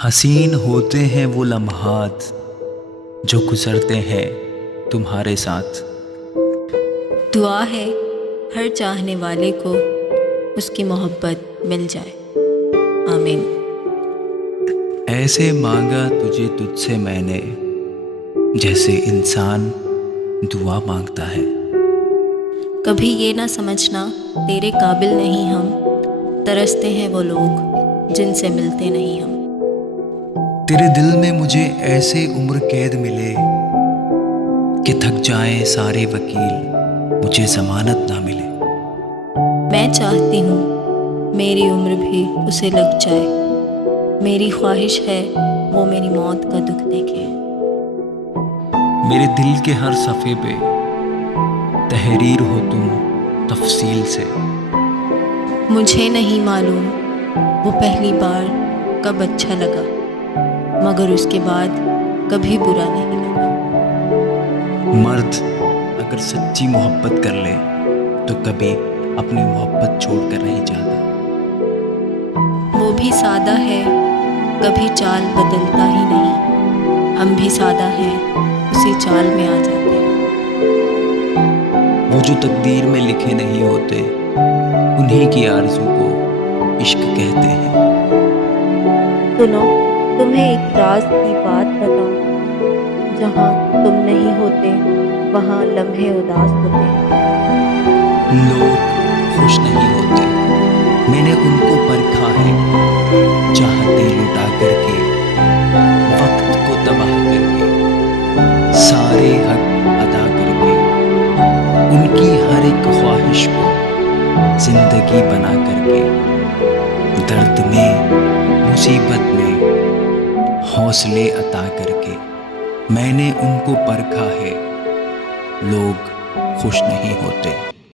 हसीन होते हैं वो लम्हात जो गुजरते हैं तुम्हारे साथ। दुआ है हर चाहने वाले को उसकी मोहब्बत मिल जाए। आमीन। ऐसे मांगा तुझे तुझसे मैंने जैसे इंसान दुआ मांगता है। कभी ये ना समझना तेरे काबिल नहीं हम, तरसते हैं वो लोग जिनसे मिलते नहीं हम। तेरे दिल में मुझे ऐसे उम्र कैद मिले कि थक जाएं सारे वकील, मुझे जमानत ना मिले। मैं चाहती हूँ मेरी उम्र भी उसे लग जाए, मेरी ख्वाहिश है वो मेरी मौत का दुख देखे। मेरे दिल के हर सफ़े पे तहरीर हो तुम तफसील से। मुझे नहीं मालूम वो पहली बार कब अच्छा लगा, मगर उसके बाद कभी बुरा नहीं लगा। मर्द अगर सच्ची मोहब्बत कर ले तो कभी अपनी मोहब्बत छोड़कर नहीं जाता। वो भी सादा है, कभी चाल बदलता ही नहीं। हम भी सादा हैं, उसी चाल में आ जाते हैं। वो जो तकदीर में लिखे नहीं होते, उन्हीं की आरज़ू को इश्क कहते हैं। सुनो, तुम्हें एक राज की बात बताऊं, जहाँ तुम नहीं होते वहाँ लम्हे उदास होते हैं। लोग खुश नहीं होते, मैंने उनको परखा है। चाहते लुटा करके, वक्त को तबाह करके, सारे हक अदा करके, उनकी हर एक ख्वाहिश को जिंदगी बना करके, दर्द में मुसीबत में हौसले अता करके, मैंने उनको परखा है। लोग खुश नहीं होते।